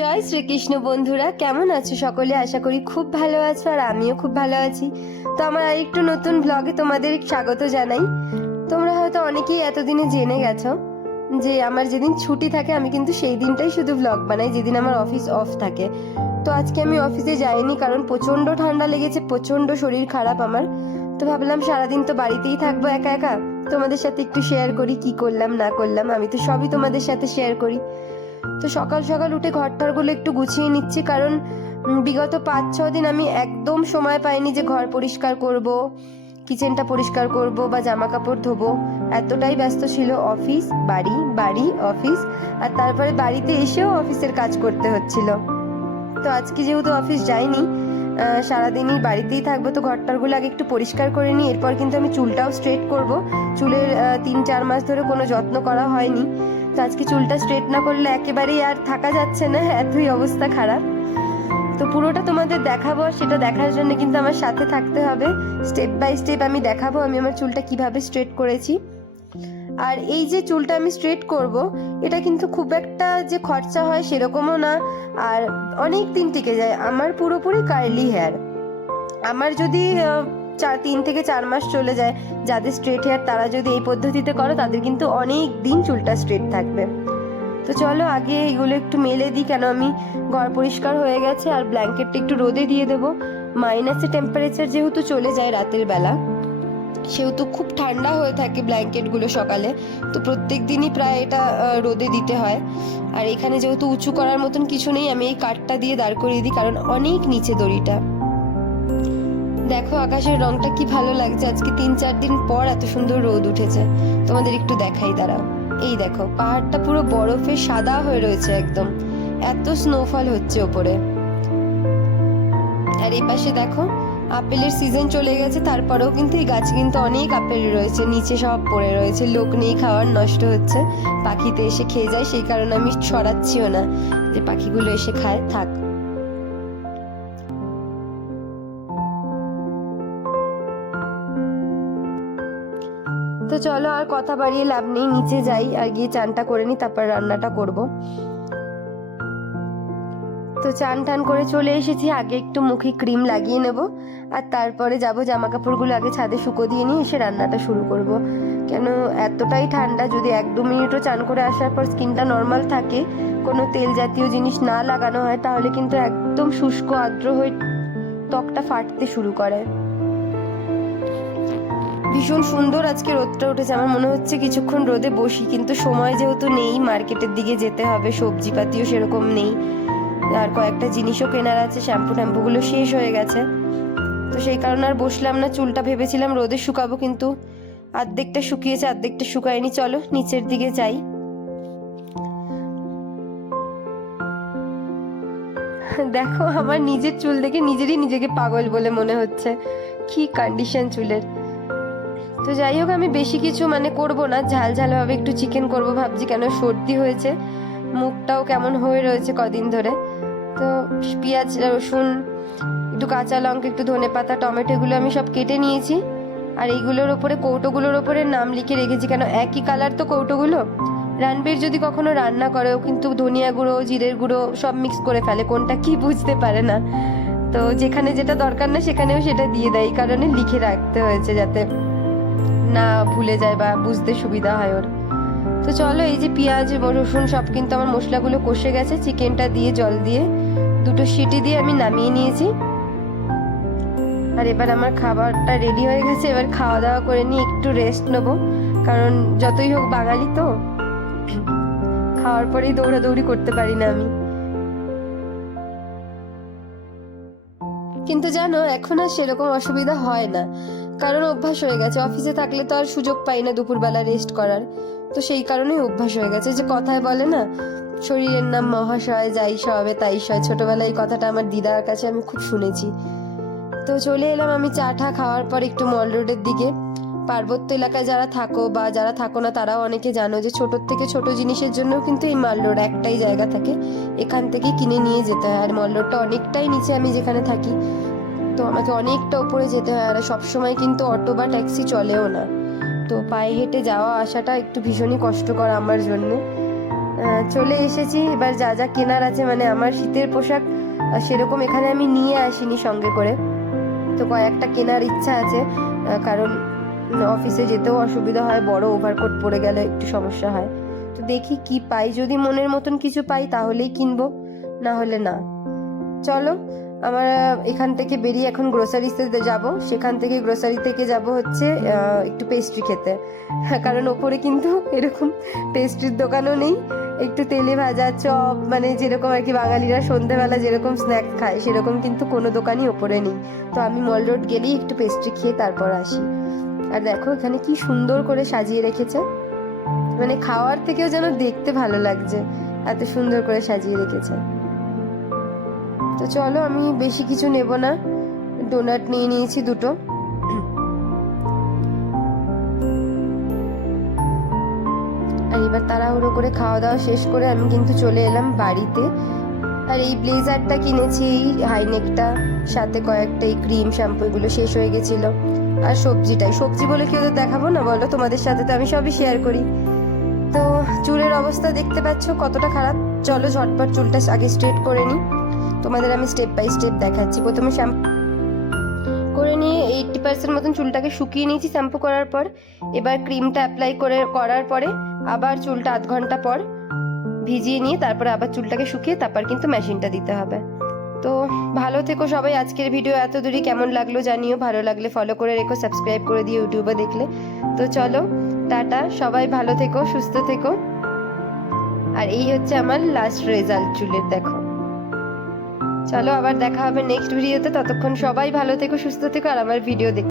জয় শ্রীকৃষ্ণ বন্ধুরা, কেমন আছো সকলে? আশা করি খুব ভালো আছো, আর আমিও খুব ভালো আছি। তো আমার আরেকটু নতুন ব্লগে তোমাদের স্বাগত জানাই। তোমরা হয়তো অনেকেই এতদিনে জেনে গেছো যে আমার যেদিন ছুটি থাকে আমি কিন্তু সেই দিনটাই শুধু ব্লগ বানাই, যেদিন আমার অফিস অফ থাকে। তো আজকে আমি অফিসে যাইনি, কারণ প্রচন্ড ঠান্ডা লেগেছে, প্রচন্ড শরীর খারাপ আমার। তো ভাবলাম সারাদিন তো বাড়িতেই থাকবো একা একা, তোমাদের সাথে একটু শেয়ার করি কি করলাম না করলাম। আমি তো সবই তোমাদের সাথে শেয়ার করি। তো সকাল সকাল উঠে ঘরটরগুলো একটু গুছিয়ে নিচ্ছি, কারণ বিগত 5-6 দিন আমি একদম সময় পাইনি যে ঘর পরিষ্কার করব, কিচেনটা পরিষ্কার করব বা জামা কাপড় ধোবো। এতটাই ব্যস্ত ছিল, অফিস বাড়ি বাড়ি অফিস, আর তারপরে বাড়িতে এসেও অফিসের কাজ করতে হচ্ছিল। তো আজকে যেহেতু অফিস যাইনি, সারাদিনই বাড়িতেই থাকবো, তো ঘরটারগুলো আগে একটু পরিষ্কার করে নিই। এরপর কিন্তু আমি চুলটাও স্ট্রেট করব। চুলের 3-4 মাস ধরে কোনো যত্ন করা হয়নি, তো আজকে চুলটা স্ট্রেট না করলে একেবারেই আর থাকা যাচ্ছে না, এতই অবস্থা খারাপ। তো পুরোটা তোমাদের দেখাবো, আর সেটা দেখার জন্য কিন্তু আমার সাথে থাকতে হবে। স্টেপ বাই স্টেপ আমি দেখাবো আমি আমার চুলটা কিভাবে স্ট্রেট করেছি। আর এই যে চুলটা আমি স্ট্রেট করব, এটা কিন্তু খুব একটা যে খরচা হয় সেরকমও না, আর অনেক দিন টিকে যায়। আমার পুরোপুরি কার্লি হেয়ার, আমার যদি 3 থেকে 4 মাস চলে যায়, যাদের স্ট্রেট হেয়ার তারা যদি এই পদ্ধতিতে করো তাদের কিন্তু অনেক দিন চুলটা স্ট্রেট থাকবে। তো চলো আগে এগুলো একটু মেলে দিই, কেন আমি ঘর পরিষ্কার হয়ে গেছে, আর ব্ল্যাঙ্কেটটা একটু রোদে দিয়ে দেবো। মাইনাসে টেম্পারেচার যেহেতু চলে যায় রাতের বেলা, সেহেতু খুব ঠান্ডা হয়ে থাকে ব্ল্যাঙ্কেটগুলো সকালে, তো প্রত্যেক দিনই প্রায় এটা রোদে দিতে হয়। আর এখানে যেহেতু উঁচু করার মতন কিছু নেই, আমি এই কাঠটা দিয়ে দাঁড় করিয়ে দিই, কারণ অনেক নিচে দড়িটা। দেখো আকাশের রংটা কি ভালো লাগছে, আজকে 3-4 দিন পর এত সুন্দর রোদ উঠেছে। তোমাদের একটু দেখাই দাঁড়াও। এই দেখো পাহাড়টা পুরো বরফে সাদা হয়ে রয়েছে একদম, এত স্নোফল হচ্ছে ওপরে। আর এই পাশে দেখো আপেলের সিজন চলে গেছে, তারপরেও কিন্তু এই গাছে কিন্তু অনেক আপেল রয়েছে, নিচে সব পড়ে রয়েছে, লোক নেই খাওয়ার, নষ্ট হচ্ছে। পাখিতে এসে খেয়ে যায়, সেই কারণে আমি সরাচ্ছিও না, যে পাখিগুলো এসে খায়, থাক। তো চলো আর কথা বাড়িয়ে লাভ নেই, নিচে যাই আর গিয়ে চানটা করে নিই, তারপর রান্নাটা করব। তো চান টান করে চলে এসেছি, আগে একটু মুখে ক্রিম লাগিয়ে নেব, আর তারপরে যাব জামা কাপড়গুলো আগে ছাদে শুকো দিয়ে নিয়ে এসে রান্নাটা শুরু করব। কেন এতটাই ঠান্ডা, যদি 1-2 মিনিটও চান করে আসার পর স্কিনটা নর্মাল থাকে, কোনো তেল জাতীয় জিনিস না লাগানো হয়, তাহলে কিন্তু একদম শুষ্ক আর্দ্র হয়ে ত্বকটা ফাটতে শুরু করে। ভীষণ সুন্দর আজকে রোদটা উঠেছে, আমার মনে হচ্ছে কিছুক্ষণ রোদে বসি, কিন্তু সময় যেহেতু নেই, মার্কেটের দিকে যেতে হবে, সবজিপাতিও সেরকম নেই, আর কয়েকটা জিনিসও কেনার আছে, শ্যাম্পু ট্যাম্পুগুলো শেষ হয়ে গেছে, তো সেই কারণে আর বসলাম না। চুলটা ভেবেছিলাম রোদে শুকাবো, কিন্তু অর্ধেকটা শুকিয়েছে অর্ধেকটা শুকায়নি। চলো নিচের দিকে যাই। দেখো আমার নিজের চুল দেখে নিজেরই নিজেকে পাগল বলে মনে হচ্ছে, কি কন্ডিশন চুলের। তো যাই হোক, আমি বেশি কিছু করব না, ঝাল ঝাল ভাবে একটু চিকেন করব ভাবছি, কেন সর্দি হয়েছে, মুখটাও কেমন হয়ে রয়েছে কদিন ধরে। তো পেঁয়াজ রসুন, একটু কাঁচা লঙ্কা, একটু ধনেপাতা, টমেটো, এগুলো আমি সব কেটে নিয়েছি। আর এইগুলোর ওপরে, কৌটোগুলোর ওপরে নাম লিখে রেখেছি, কেন একই কালার তো কৌটোগুলো। রানবীর যদি কখনো রান্না করে, ও কিন্তু ধনিয়া গুঁড়ো জিরের গুঁড়ো সব মিক্স করে ফেলে, কোনটা কি বুঝতে পারে না, তো যেখানে যেটা দরকার না সেখানেও সেটা দিয়ে দেয়, এই কারণে লিখে রাখতে হয়েছে যাতে না ভুলে যায় বা বুঝতে সুবিধা হয় ওর। তো চলো, এই যে পেঁয়াজ রসুন সব কিন্তু আমার মশলাগুলো কষে গেছে, চিকেনটা দিয়ে জল দিয়ে 2টো সিটি দিয়ে আমি নামিয়ে নিয়েছি। আর এবার আমার খাবারটা রেডি হয়ে গেছে, এবার খাওয়া দাওয়া করে নিয়ে একটু রেস্ট নেবো, কারণ যতই হোক বাঙালি তো, খাওয়ার পরেই দৌড়াদৌড়ি করতে পারি না আমি। কিন্তু জানো এখন আর সেরকম অসুবিধা হয় না, কারণ অভ্যাস হয়ে গেছে। অফিসে থাকলে তো আর সুযোগ পাই না দুপুরবেলা রেস্ট করার, তো সেই কারণেই অভ্যাস হয়ে গেছে। যে কথায় বলে না, শরীরের নাম মহাশয়, যাই সবে তাই সয়, ছোটবেলায় এই কথাটা আমার দিদার কাছে আমি খুব শুনেছি। তো চলে এলাম আমি চা টা খাওয়ার পর একটু মল রোডের দিকে। পার্বত্য এলাকায় যারা থাকো বা যারা থাকো না, তারাও অনেকে জানো যে ছোট থেকে ছোট জিনিসের জন্য কিন্তু এই মাল রোড একটাই জায়গা থাকে, এখান থেকে কিনে নিয়ে যেতে হয়। আর মল রোডটা অনেকটাই নিচে আমি যেখানে থাকি, তো আমাকে অনেকটা উপরে যেতে হয়, আর সবসময় কিন্তু অটো বা ট্যাক্সি চলেও না, তো পায়ে হেঁটে যাওয়া আসাটা একটু ভীষণই কষ্টকর আমার জন্য। চলে এসেছি। এবার যা যা কেনার আছে, মানে আমার শীতের পোশাক সেরকম এখানে আমি নিয়ে আসিনি সঙ্গে করে, তো কয়েকটা কেনার ইচ্ছা আছে, কারণ অফিসে যেতেও অসুবিধা হয়, বড় ওভারকোট পরে গেলে একটু সমস্যা হয়। তো দেখি কি পাই, যদি মনের মতন কিছু পাই তাহলেই কিনবো, না হলে না। চলো, আমরা এখান থেকে বেরিয়ে এখন গ্রোসারিতে যাব, সেখান থেকে গ্রোসারি থেকে যাব হচ্ছে একটু পেস্ট্রি খেতে, কারণ ওপরে কিন্তু এরকম পেস্ট্রির দোকানও নেই। একটু তেলে ভাজা চপ, মানে যেরকম আর কি বাঙালিরা সন্ধেবেলা যেরকম স্ন্যাক্স খায় সেরকম কিন্তু কোনো দোকানই ওপরে নেই। তো আমি মল রোড গেলেই একটু পেস্ট্রি খেয়ে তারপর আসি। আর দেখো এখানে কি সুন্দর করে সাজিয়ে রেখেছে, মানে খাওয়ার থেকেও যেন দেখতে ভালো লাগছে, এত সুন্দর করে সাজিয়ে রেখেছে। তো চলো, আমি বেশি কিছু নেব না, ডোনাট নিয়ে নিয়েছি দুটো। আর এবার তাড়াহুড়ো করে খাওয়া দাওয়া শেষ করে আমি কিন্তু চলে এলাম বাড়িতে। আর এই ব্লেজারটা কিনেছি, হাইনেকটা, সাথে কয়েকটা এই ক্রিম শ্যাম্পু, এগুলো শেষ হয়ে গেছিল। আর সবজি বলে কেউ তো দেখাবো না বলো, তোমাদের সাথে তো আমি সবই শেয়ার করি। তো চুলের অবস্থা দেখতে পাচ্ছ কতটা খারাপ, চলো ঝটপট চুলটা আগে স্ট্রেট করে নিই, তোমাদের আমি স্টেপ বাই স্টেপ দেখাচ্ছি। প্রথমে শ্যাম্পু করে নিয়ে 80% মতন চুলটাকে শুকিয়ে নিয়েছি শ্যাম্পু করার পর। এবার ক্রিমটা অ্যাপ্লাই করার পরে আবার চুলটা আধ ঘন্টা পর ভিজিয়ে নিয়ে তারপরে আবার চুলটাকে শুকিয়ে তারপর কিন্তু মেশিনটা দিতে হবে। তো ভালো থেকো সবাই। আজকের ভিডিও এত দূরই কেমন লাগলো জানিও, ভালো লাগলে ফলো করে রেখো, সাবস্ক্রাইব করে দিও ইউটিউবে দেখলে। তো চলো, টাটা, সবাই ভালো থেকো, সুস্থ থেকো। আর এই হচ্ছে আমার লাস্ট রেজাল্ট চুলের, দেখো। চলো, আবার দেখা হবে নেক্সট ভিডিওতে, ততক্ষণ সবাই ভালো থেকো, সুস্থ থেকো, আর আমার ভিডিও দেখো।